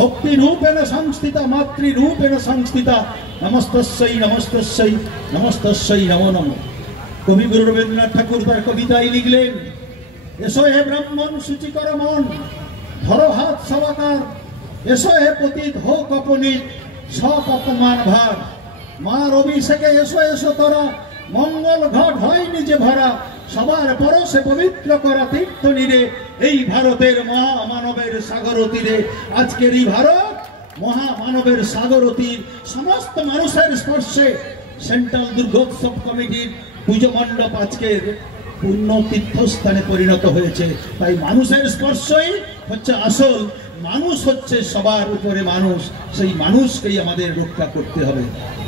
भक्ति रूपेण संस्थिता मातृरूपेण संस्थिता नमस्तस्यै नमस्तस्यै नमस्तस्यै नमो नमो। कवि गुरु रवींद्रनाथ ठाकुर तार कविताय लिखलेन, एसो हे ब्राह्मण शुचिकर मन धरो हाथ सवाकार, एसो हे पतित होक अपनीत सब अपमान भार, मार अभिषेके एसो एसो तरा मंगल घट হয় নিজে ভরা, সবার পরশে পবিত্র করা তীর্থ নীরে এই ভারতের মহামানবের সাগর তীরে। আজকের এই ভারত মহামানবের সাগর তীর সমস্ত মানুষের স্পর্শে সেন্ট্রাল দুর্গোৎসব কমিটির পুজো মণ্ডপ আজকের পূর্ণ তীর্থস্থানে পরিণত হয়েছে। তাই মানুষের স্পর্শই হচ্ছে আসল, মানুষ হচ্ছে সবার উপরে মানুষ, সেই মানুষকেই আমাদের রক্ষা করতে হবে।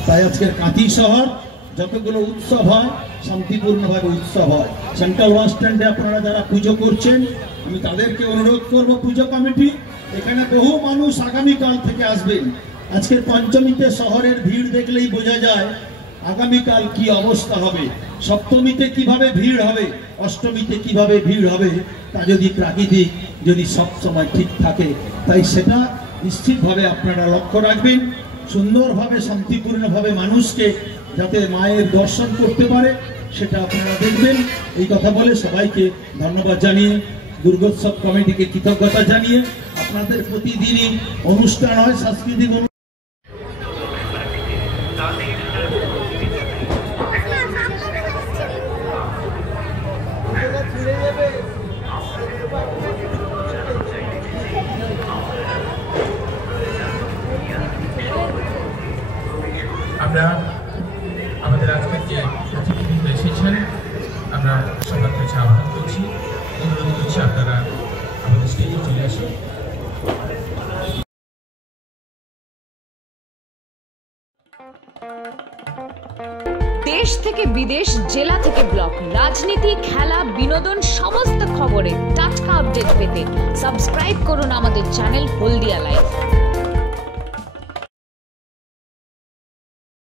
তাই আজকের কাঁথি শহর যতগুলো উৎসব হয় শান্তিপূর্ণভাবে উৎসব হয়। সেন্ট্রাল বাস স্ট্যান্ডে আপনারা যারা পুজো করছেন আমি তাদেরকে অনুরোধ করব, পুজো কমিটি এখানে বহু মানুষ আগামীকাল থেকে আসবেন। আজকের পঞ্চমীতে শহরের ভিড় দেখলেই বোঝা যায় আগামীকাল কি অবস্থা হবে, সপ্তমীতে কিভাবে ভিড় হবে, অষ্টমীতে কিভাবে ভিড় হবে, তা যদি প্রাকৃতিক যদি সবসময় ঠিক থাকে। তাই সেটা নিশ্চিতভাবে আপনারা লক্ষ্য রাখবেন, সুন্দরভাবে শান্তিপূর্ণভাবে মানুষকে যাতে মায়ের দর্শন করতে পারে সেটা আপনারা দেখবেন। এই কথা বলে সবাইকে ধন্যবাদ জানিয়ে, দুর্গোৎসব কমিটিকে কৃতজ্ঞতা জানিয়ে, আপনাদের প্রতিদিনই অনুষ্ঠান হয় সাংস্কৃতিক আমরা আমাদের আজকের যে অতিথিবৃন্দ এসেছেন আমরা সবার কাছে আহ্বান করছি, অনুরোধ করছি আপনারা আমাদের স্টেজে চলে আসুন। দেশ থেকে বিদেশ, জেলা থেকে ব্লক, রাজনীতি, খেলা, বিনোদন সমস্ত খবরে টাটকা আপডেট পেতে সাবস্ক্রাইব করুন আমাদের চ্যানেল হলদিয়া লাইভ।